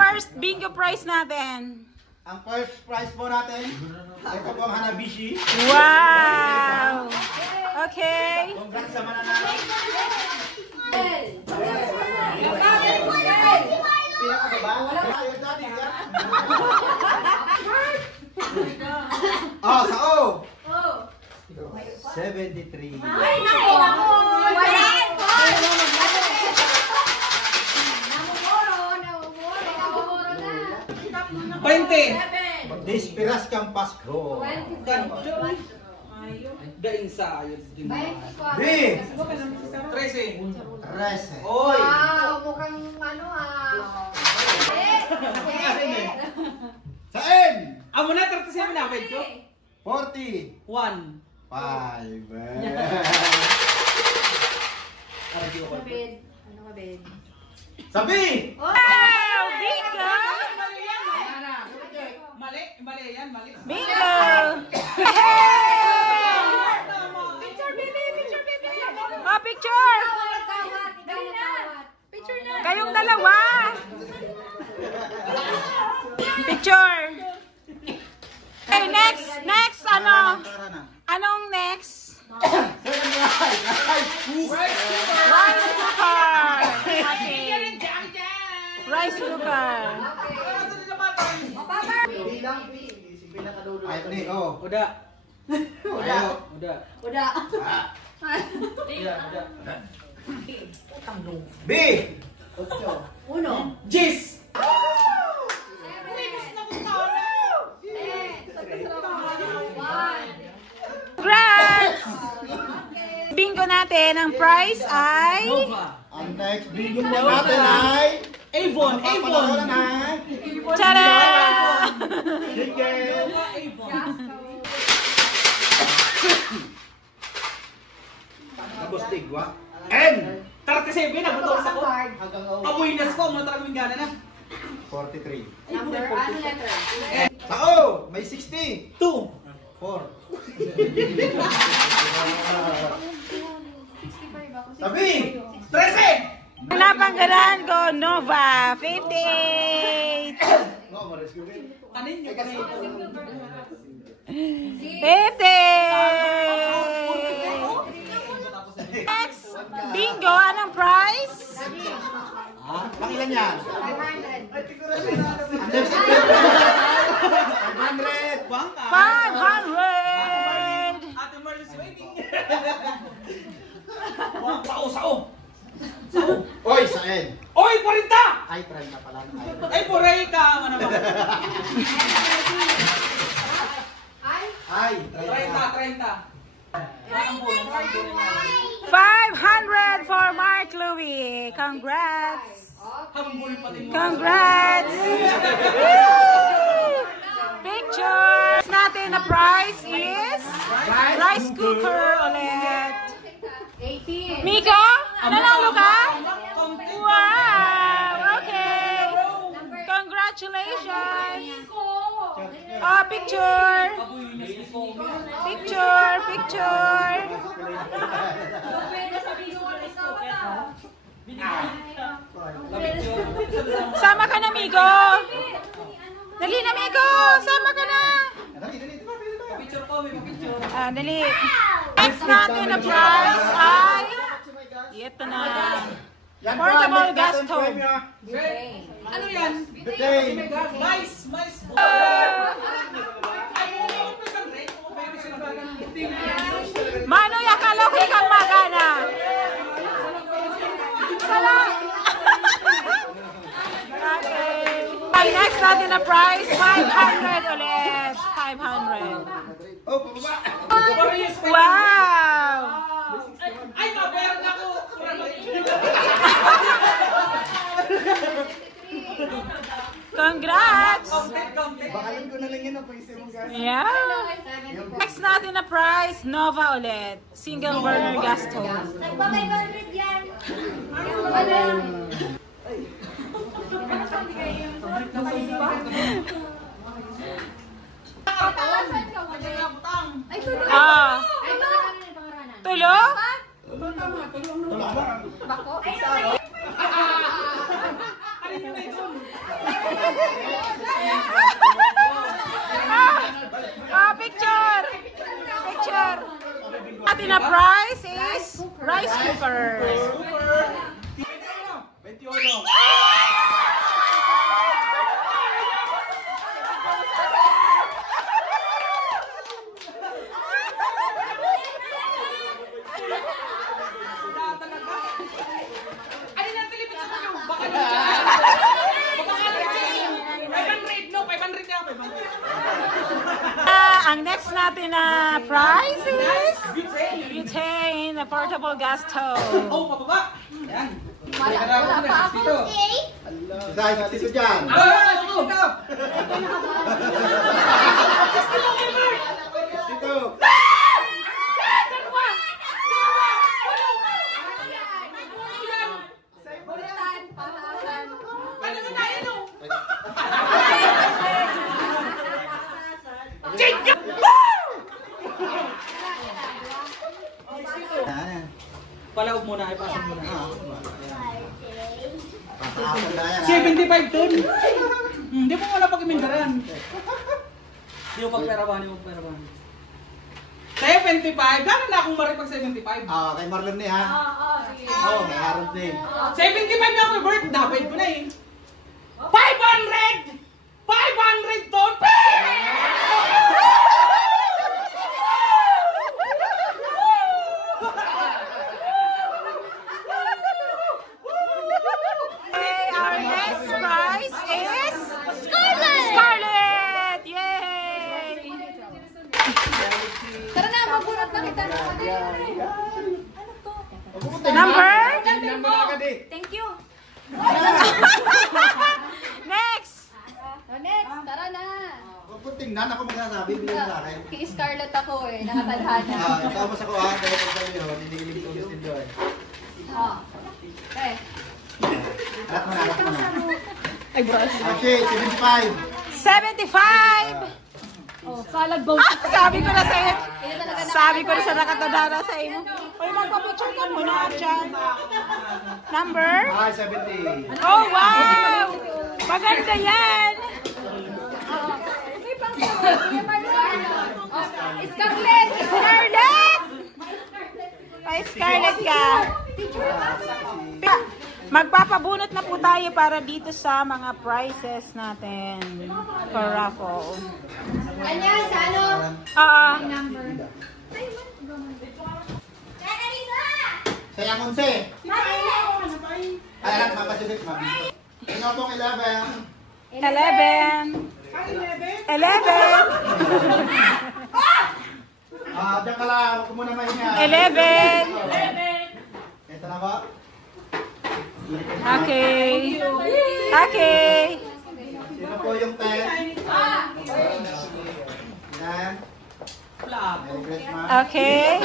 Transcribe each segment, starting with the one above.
first bingo prize natin? Ang first prize po natin, ito po ang Hanabishi. Wow! Okay. Congrats sa mananalo. Oh, sa O. 73. Ay, naku! Wala! Namumuro na. 20. Despiras kang Pasko. Dainsayo. B. 13. 13. Oy. Wow, mukhang ano Sa N. Amo na 37 na medyo. 40. 1. 5. Ano ka, bed? Sa B. Wow! Bingo! Mali yan, mali. Bingo! Picture, baby! Picture, baby! Oh, picture! Picture na! Kayong dalawa! Picture! Okay, next, ano? Anong next? Rice cooker! Okay. Rice cooker. Ay, ni, oh. Uda. Ayaw. Uda. Uda! B. Uno! Jis. Congrats! Bingo natin, ang prize ay... Nova. Ang next bingo po natin ay... Avon. Papalawalan ay... Tada! Jingle. Avon. Nabustig, wa? N. 37 na buto sa ko. Hanggang O. Abuinas ko mo taraming gana na. 43. Number, ano letter? Sa O, may 60. 2. 4. 65 ako. Sa B. 13. Napanggalan ko, Nova, 58. Kanin nyo. 50. Next, bingo, anong prize? Pangilan yan? 500. Under 500. 500. Ate Marlies waiting. Sao. Oy, sa N. Oy, 40! Ay, try na pala. Ay, puray ka. Ano ba? Ay, try na. 500 for Mark Louie. Congrats. Congrats. Woo! Pictures natin na prize is rice cooker ulit. 18. Miko, nanalo ka? Wow! Okay. Congratulations. Oh, picture. Picture. Sama ka na, Miko. Dali na, Miko. Sama ka na. Picture ko, may picture. Dali. Next natin na prize ay... Ito na. Portable gas stove. Ano yan? Mais. Mano ya kaloki kang magana. Sala. Okay. Next natin na prize, 500 ulit. 500. Oh, pababa. Wow! Ay, mabayaran ako. Congrats! Bakalan ko na lang yun ang paisip mong gas. Yeah. Next natin na prize, Nova ulit. Single burner gas stove. Nagpa-500 yan. Ay, tulo. Ah. Ay, pangaranan. Tulo? Bako? Ay, Picture! Picture! Atin na prize is rice cooker. 21. Ano na Pilipinas sa inyo? Baka na. Baka na. 500 no, 500 na, 500. Ang next natin na prize is Butane. butane, a portable gas stove. Oh, pababa. Yan. Wala pa ako. Isa, dito dyan. Ito. Dito. Ano na tayo, no? Yan. Palaog muna, ipasok muna. Papaakot na yan. 75 ton. Hindi mo wala pag imindaran. Hindi mo pagperawan, hindi mo pagperawan. 75? Gano'n na akong mari pag 75? Ah, kay Marlon ni ha. Oo, may harap din. 75 na ako, Bert. Dapat ko na eh. 500! 500 ton! Okay, our next prize is Scarlett! Yay! Tara na, magburat na kita. Number? Tingnan mo na agad eh. Thank you. Next! Next, tara na. Huwag po tingnan, ako magsasabi, bilhin sa akin. Kay Scarlett ako eh, nakatalhana. Tapos ako ha, dahil pag sabi yun, hinihiling ko gusto doon. Okay. Alat mo na, alat mo na. Ay, bro. Okay, 75. 75! Oh, salad bowl. Sabi ko na sa'yo. Ito talaga na. Sabi ko na sa nakatadara sa iyo. Uy, magpapicture ka muna dyan. Number? Ah, 70. Oh, wow! Maganda yan! Scarlett! Scarlett! Ay, Scarlett ka. Magpapabunot na po tayo para dito sa mga prizes natin for raffle. Kanya, sa ano? Number. Saya konse. Ay, alat, mapasulit, mami. Sino pong 11? 11. 11. Ah, diyan ka lang, huwag ko muna mahinga. 11. Ito na ba? Okay. Okay. Sino po yung 10? Yan. Merry Christmas. Okay.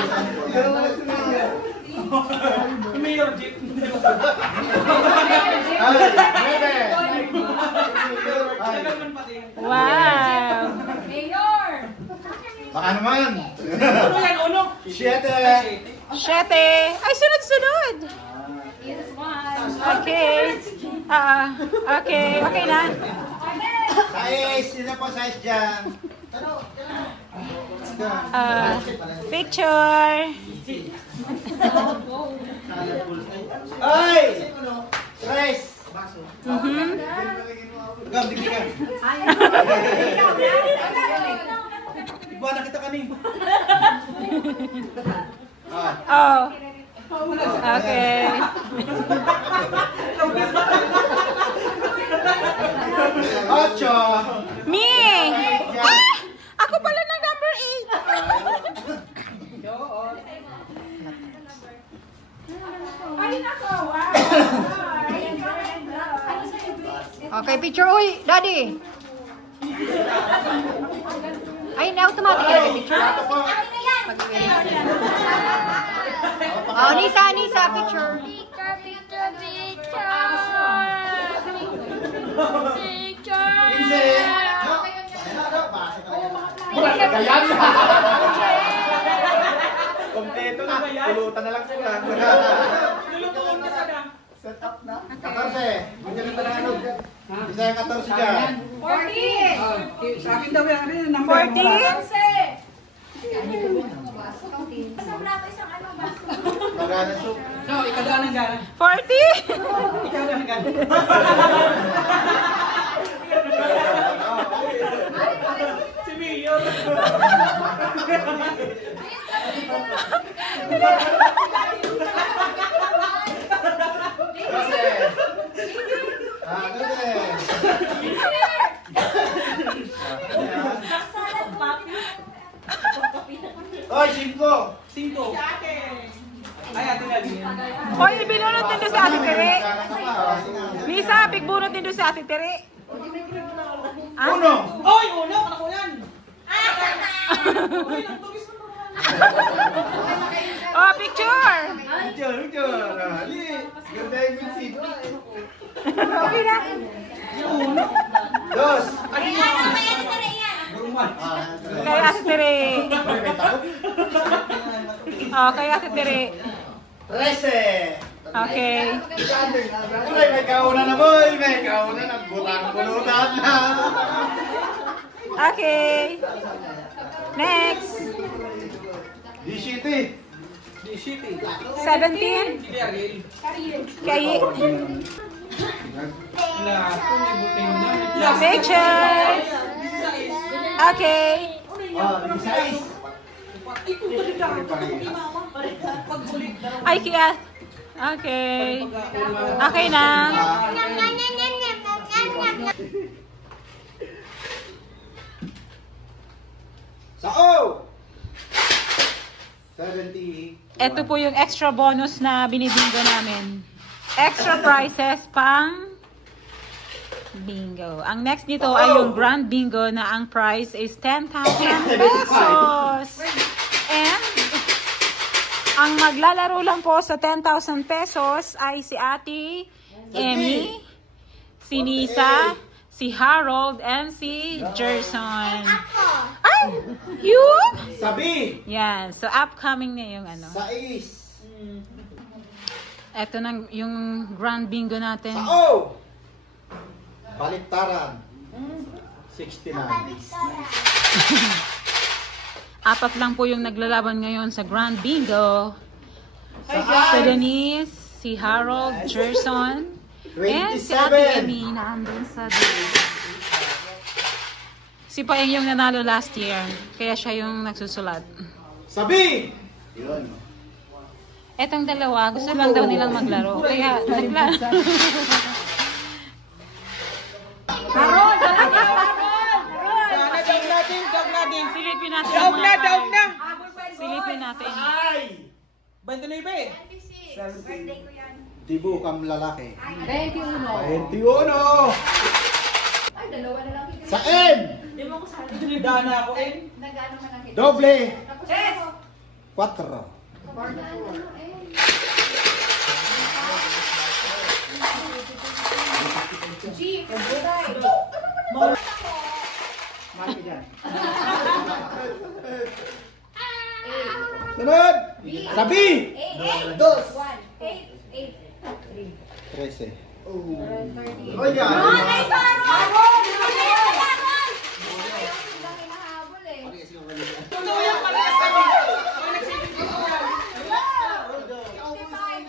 Mayor Jeep. Ay, 9. Tagal man pati. Wow. Baka naman. Ano yan, uno? 7. 7. Ay, sunod-sunod. Okay. Okay. Okay na. Size. Sino po size dyan? Picture. Ay! Tres. Gam, digdigan. Iba na kita kanin. Oh. Okay. Ocho. Me. Ah! Ako pala ng number 8. Okay, picture. Uy, daddy. Ay, na-automatic yan. Picture. Oh, Nisa, picture. Quince. Kaya kompleto na. Pulutan na lang sila. Lulutuin na sana. Set up na. 14. Hindi na talaga ano. Isa yung 14 dyan. 40! Sa akin daw yan. Ano yung number? 40? Magana soup. No, ikaw daw ng gana. 40? Ikaw daw ng gana. Si Mayor. Oy, 5. 5. Ay, ate lagi yan. Hoy, ibinunod din doon sa Ate Tere. Lisa, pigbunod din doon sa Ate Tere. Uno. Oy, uno, kanakulan. Uy, ang tugis mo. Oh, picture! Picture. Ali. Ganda yung pinsit. Okay na. Dos. Buruman. Kay Ate Tere. Oh, kay Ate Tere. 13. Okay. Ay, may kauna na boy. May kauna na. Butang-bulutan na. Okay. Next. 17. Di city. 17. Hindi, Ariel. Kay Na, kung may buting na. picture. Okay. Oh, 16. Ay, kaya. Okay. Okay na. Sao! 70. Ito po yung extra bonus na binibingo namin. Extra prizes pang bingo. Ang next nito ay yung grand bingo na ang prize is 10,000 pesos. And ang maglalaro lang po sa 10,000 pesos ay si Ate Emmy, si Nisa, si Harold, and si Jerson. Ay! Yun! Sabi! Yan. So, upcoming na yung ano. 6. Ito na yung grand bingo natin. Sao! Baliktaran. 69. Apat lang po yung naglalaban ngayon sa grand bingo. Hi, Si guys! Denise, si Harold, Jerson, and si Ate 27. Emmy na andun sa dulo. Si Paeng yung nanalo last year. Kaya siya yung nagsusulat. Sabi! Yun. Etong dalawa, gusto lang daw nilang maglaro. Kaya naglaro. Harold! Dog natin. Silipin natin Daog ang na, mga daog na. cards. Silipin natin. Ay! 29. Dibu kang lalaki. 21. 21! Ay, dalawa na lang. Sa N! Dinidaan na ako eh. Nag-ano ka na kita. Doble! Yes! 4. Sunod! Sabi! 2. 13. Oh, yan! Tuloy ang parehas kami. May nag-72 yan.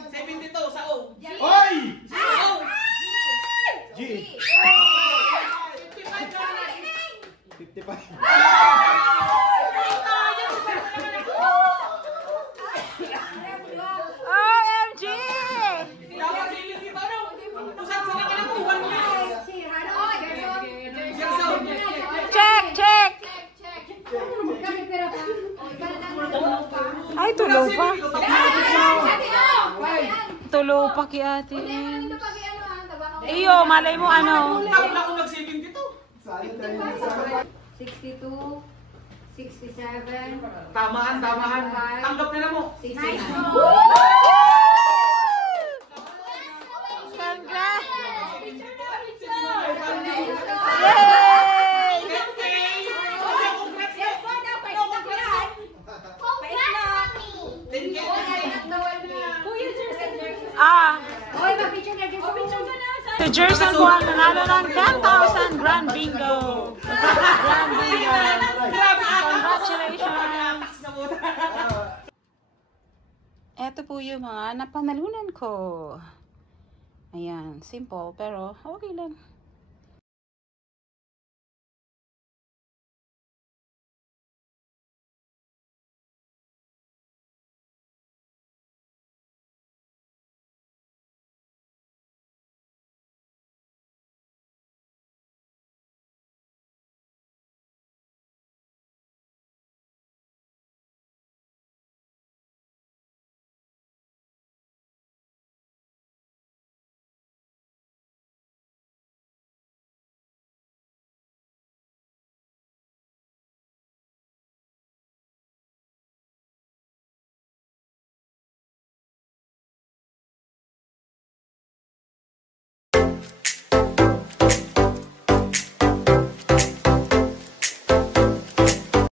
72 sa O. Oy! Sa O. G! 55. OMG! Dapat silip dito ano? Pusat sila ka ng 1 million. Check, check! Ay, tulo pa. Tulo pa ki ate. Iyo, malay mo ano. Tapos ako nag-72. 62, 67, Tamaan. Tanggap nila mo. 69. Congrats! Ah, Oy, mag-picture na dito. si Jerson po ang nanalo ng 10,000 bingo. Grand bingo. Grabe ako. Congratulations. Ito po yung mga napanalunan ko. Ayan, simple pero okay lang.